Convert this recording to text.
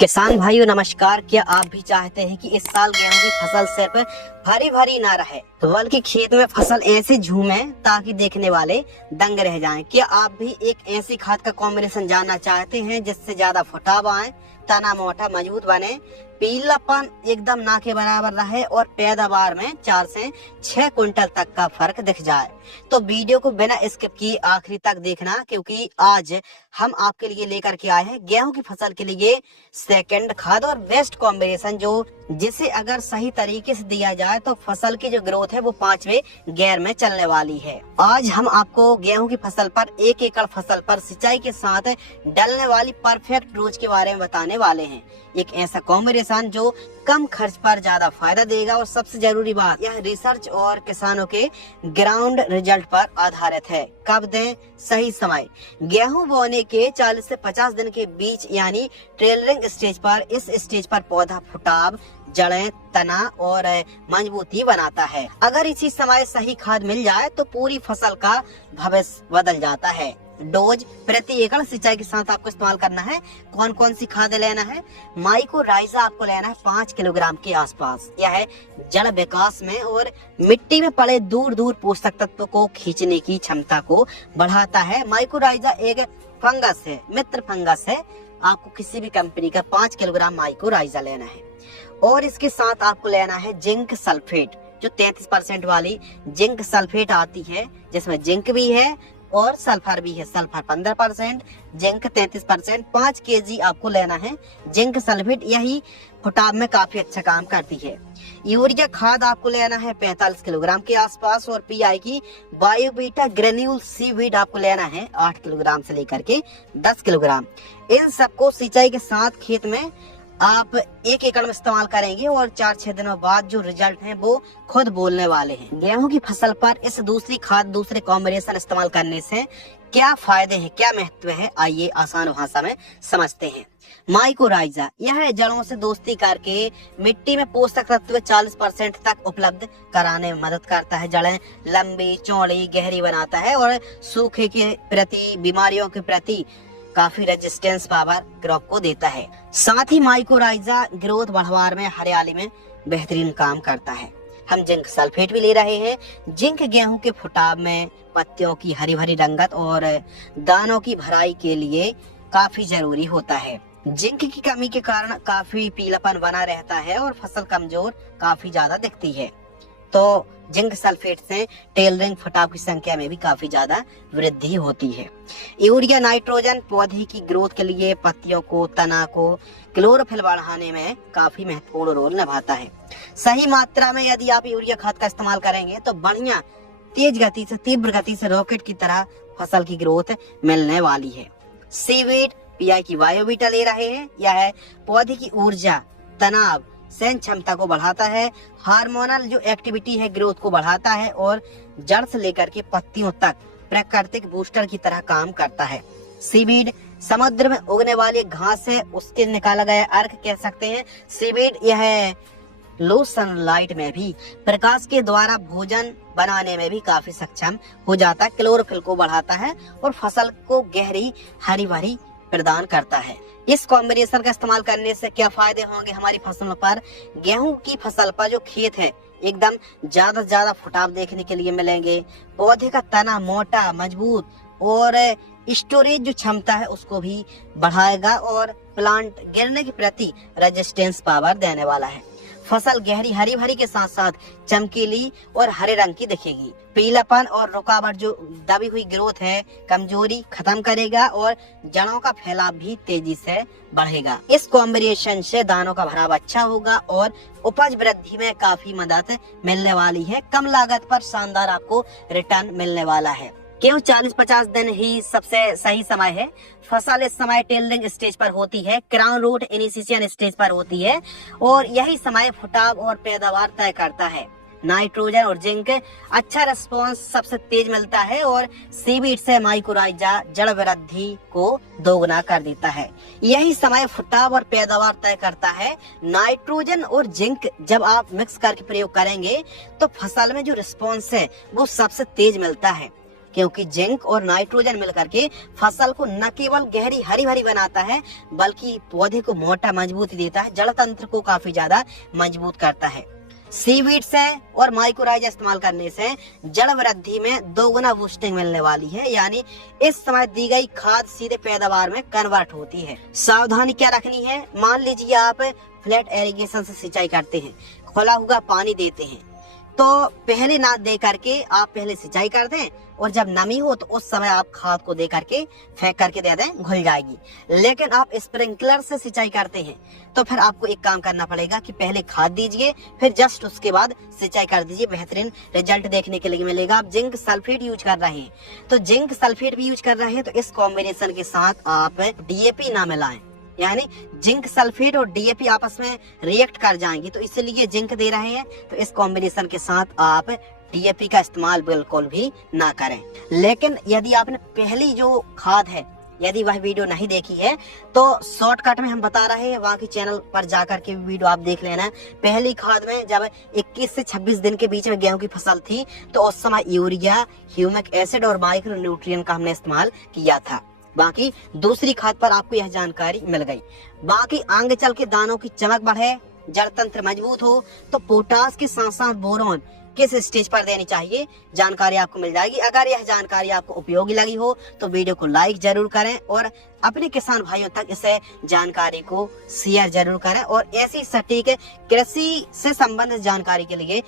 किसान भाइयों नमस्कार। क्या आप भी चाहते हैं कि इस साल गेहूं की फसल सिर्फ भरी भरी ना रहे बल्कि खेत में फसल ऐसे झूमे ताकि देखने वाले दंग रह जाएं? क्या आप भी एक ऐसी खाद का कॉम्बिनेशन जानना चाहते हैं जिससे ज्यादा फुटाव आए, तना मोटा मजबूत बने, पीलापन एकदम ना के बराबर रहे और पैदावार में 4 से 6 क्विंटल तक का फर्क दिख जाए? तो वीडियो को बिना स्किप किए आखिरी तक देखना, क्योंकि आज हम आपके लिए लेकर के आए हैं गेहूं की फसल के लिए सेकंड खाद और बेस्ट कॉम्बिनेशन, जो जिसे अगर सही तरीके से दिया जाए तो फसल की जो ग्रोथ है वो 5वें गियर में चलने वाली है। आज हम आपको गेहूं की फसल पर 1 एकड़ फसल पर सिंचाई के साथ डलने वाली परफेक्ट डोज के बारे में बताने वाले हैं। एक ऐसा कॉम्बिनेशन जो कम खर्च पर ज्यादा फायदा देगा और सबसे जरूरी बात, यह रिसर्च और किसानों के ग्राउंड रिजल्ट पर आधारित है। कब दें? सही समय, गेहूं बोने के 40 से 50 दिन के बीच यानी ट्रेलरिंग स्टेज पर। इस स्टेज पर पौधा फुटाव, जड़ें, तना और मजबूती बनाता है। अगर इसी समय सही खाद मिल जाए तो पूरी फसल का भविष्य बदल जाता है। डोज प्रति एकड़ सिंचाई के साथ आपको इस्तेमाल करना है। कौन कौन सी खाद लेना है? माइकोराइजा आपको लेना है 5 किलोग्राम के आसपास। यह है जड़ विकास में और मिट्टी में पड़े दूर दूर पोषक तत्व को खींचने की क्षमता को बढ़ाता है। माइकोराइजा एक फंगस है, मित्र फंगस है। आपको किसी भी कंपनी का 5 किलोग्राम माइकोराइजा लेना है। और इसके साथ आपको लेना है जिंक सल्फेट, जो 33% वाली जिंक सल्फेट आती है, जिसमें जिंक भी है और सल्फर भी है। सल्फर 15%, जिंक 33%, 5 केजी आपको लेना है जिंक सल्फेट। यही फुटाव में काफी अच्छा काम करती है। यूरिया खाद आपको लेना है 45 किलोग्राम के आसपास और पीआई की बायोबीटा ग्रेन्यूल सीवीड आपको लेना है 8 किलोग्राम से लेकर के 10 किलोग्राम। इन सबको सिंचाई के साथ खेत में आप 1 एकड़ में इस्तेमाल करेंगे और 4-6 दिनों बाद जो रिजल्ट है वो खुद बोलने वाले हैं। गेहूं की फसल पर इस दूसरी खाद, दूसरे कॉम्बिनेशन इस्तेमाल करने से क्या फायदे हैं, क्या महत्व है, आइए आसान भाषा में समझते हैं। माइकोराइजा यह जड़ों से दोस्ती करके मिट्टी में पोषक तत्व 40% तक उपलब्ध कराने में मदद करता है। जड़ें लंबी, चौड़ी, गहरी बनाता है और सूखे के प्रति, बीमारियों के प्रति काफी रेजिस्टेंस पावर क्रॉप को देता है। साथ ही माइकोराइजा ग्रोथ बढ़वार में, हरियाली में बेहतरीन काम करता है। हम जिंक सल्फेट भी ले रहे हैं। जिंक गेहूं के फुटाव में, पत्तियों की हरी भरी रंगत और दानों की भराई के लिए काफी जरूरी होता है। जिंक की कमी के कारण काफी पीलापन बना रहता है और फसल कमजोर काफी ज्यादा दिखती है। तो जिंक सल्फेट से टेलरिंग फुटाव की संख्या में भी काफी ज्यादा वृद्धि होती है। यूरिया नाइट्रोजन पौधे की ग्रोथ के लिए, पत्तियों को, तना को क्लोरोफिल बढ़ाने में काफी महत्वपूर्ण रोल निभाता है। सही मात्रा में यदि आप यूरिया खाद का इस्तेमाल करेंगे तो बढ़िया, तेज गति से, तीव्र गति से, रॉकेट की तरह फसल की ग्रोथ मिलने वाली है। सीवीड पीआई की बायोबीटा ले रहे हैं। यह है पौधे की ऊर्जा, तनाव सहन क्षमता को बढ़ाता है। हार्मोनल जो एक्टिविटी है ग्रोथ को बढ़ाता है और जड़ से लेकर के पत्तियों तक प्राकृतिक बूस्टर की तरह काम करता है। सीवीड समुद्र में उगने वाली घास है, उसके निकाला गया अर्क कह सकते हैं। सीवीड यह लो सनलाइट में भी प्रकाश के द्वारा भोजन बनाने में भी काफी सक्षम हो जाता है। क्लोरोफिल को बढ़ाता है और फसल को गहरी हरी भरी प्रदान करता है। इस कॉम्बिनेशन का इस्तेमाल करने से क्या फायदे होंगे हमारी फसलों पर? गेहूं की फसल पर जो खेत है एकदम ज्यादा से ज्यादा फुटाव देखने के लिए मिलेंगे। पौधे का तना मोटा, मजबूत और स्टोरेज जो क्षमता है उसको भी बढ़ाएगा और प्लांट गिरने के प्रति रेजिस्टेंस पावर देने वाला है। फसल गहरी हरी भरी के साथ साथ चमकीली और हरे रंग की दिखेगी। पीलापन और रुकावट, जो दबी हुई ग्रोथ है, कमजोरी खत्म करेगा और जड़ों का फैलाव भी तेजी से बढ़ेगा। इस कॉम्बिनेशन से दानों का भराव अच्छा होगा और उपज वृद्धि में काफी मदद मिलने वाली है। कम लागत पर शानदार आपको रिटर्न मिलने वाला है। क्यों 40-50 दिन ही सबसे सही समय है? फसल इस समय टेलरिंग स्टेज पर होती है, क्राउन रूट इनिशिएशन स्टेज पर होती है और यही समय फुटाव और पैदावार तय करता है। नाइट्रोजन और जिंक अच्छा रिस्पॉन्स सबसे तेज मिलता है और सीवीड से माइकोराइजा जड़ वृद्धि को दोगुना कर देता है। यही समय फुटाव और पैदावार तय करता है। नाइट्रोजन और जिंक जब आप मिक्स करके प्रयोग करेंगे तो फसल में जो रिस्पॉन्स है वो सबसे तेज मिलता है। क्योंकि जिंक और नाइट्रोजन मिलकर के फसल को न केवल गहरी हरी भरी बनाता है बल्कि पौधे को मोटा मजबूती देता है, जड़ तंत्र को काफी ज्यादा मजबूत करता है। सीवीड से और माइक्रोराइजा इस्तेमाल करने से जड़ वृद्धि में दोगुना बूस्टिंग मिलने वाली है, यानी इस समय दी गई खाद सीधे पैदावार में कन्वर्ट होती है। सावधानी क्या रखनी है, मान लीजिए आप फ्लैट इरिगेशन से सिंचाई करते हैं, खुला हुआ पानी देते हैं, तो पहले ना दे करके आप पहले सिंचाई कर दें और जब नमी हो तो उस समय आप खाद को दे करके फेंक करके दे दें, घुल जाएगी। लेकिन आप स्प्रिंकलर से सिंचाई करते हैं तो फिर आपको एक काम करना पड़ेगा कि पहले खाद दीजिए, फिर जस्ट उसके बाद सिंचाई कर दीजिए, बेहतरीन रिजल्ट देखने के लिए मिलेगा। आप जिंक सल्फेट यूज कर रहे हैं तो जिंक सल्फेट भी यूज कर रहे हैं तो इस कॉम्बिनेशन के साथ आप DAP ना मिलाएं, यानी जिंक सल्फेट और DAP आपस में रिएक्ट कर जाएंगी, तो इसलिए जिंक दे रहे हैं तो इस कॉम्बिनेशन के साथ आप DAP का इस्तेमाल बिल्कुल भी ना करें। लेकिन यदि आपने पहली जो खाद है यदि वह वीडियो नहीं देखी है तो शॉर्टकट में हम बता रहे हैं, वहाँ की चैनल पर जाकर के वीडियो आप देख लेना। पहली खाद में जब 21 से 26 दिन के बीच में गेहूं की फसल थी तो उस समय यूरिया, ह्यूमिक एसिड और माइक्रो न्यूट्रिएंट का हमने इस्तेमाल किया था। बाकी दूसरी खाद पर आपको यह जानकारी मिल गई। बाकी आगे चल के दानों की चमक बढ़े, जड़ तंत्र मजबूत हो तो पोटास के साथ साथ बोरोन किस स्टेज पर देनी चाहिए, जानकारी आपको मिल जाएगी। अगर यह जानकारी आपको उपयोगी लगी हो तो वीडियो को लाइक जरूर करें और अपने किसान भाइयों तक इसे जानकारी को शेयर जरूर करें और ऐसी सटीक कृषि से संबंधित जानकारी के लिए